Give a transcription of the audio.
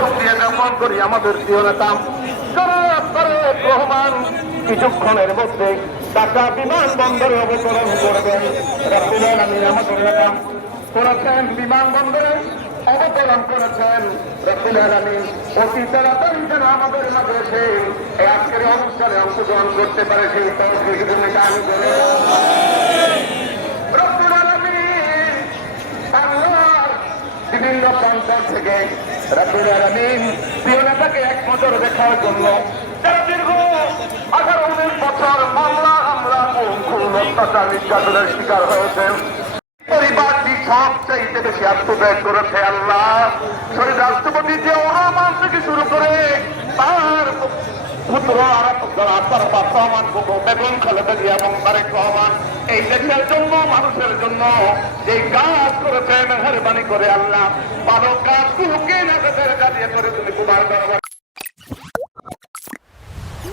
শুক্রিয়া জ্ঞাপন করি আমাদের প্রিয় নেতা তারেক রহমান কিছুক্ষণের মধ্যে ঢাকা বিমানবন্দরে অবতরণ করবেন। রব্বুল আলামিন আমাদের নেতা করেছেন, বিমানবন্দরে অবতরণ করেছেন। রব্বুল আলামিন অতি তাড়াতাড়ি যেন আমাদের মাঝে এসে এই আজকের অনুষ্ঠানে অংশগ্রহণ করতে পারে সেই তৌফিক তুমি দান করে। রব্বুল আলামিন বাংলার বিভিন্ন প্রান্ত থেকে রব্বুল আলামিন প্রিয় নেতাকে এক নজর দেখার জন্য যারা দীর্ঘ 18-19 বছর মামলা হামলা ও খুন অত্যাচার নির্যাতনের শিকার হয়েছেন, পরিবারটি সবচাইতে বেশি আত্মত্যাগ করেছে। আল্লাহ শহীদ রাষ্ট্রপতি জিয়াউর রহমান থেকে শুরু করে তার পুত্র রহমান, বেগম খালেদা জিয়া এবং তারেক রহমান এই দেশের জন্য, মানুষের জন্য যে কাজ করেছে মেহেরবানি করে আল্লাহ ভালো কাজগুলোকে নেতাদের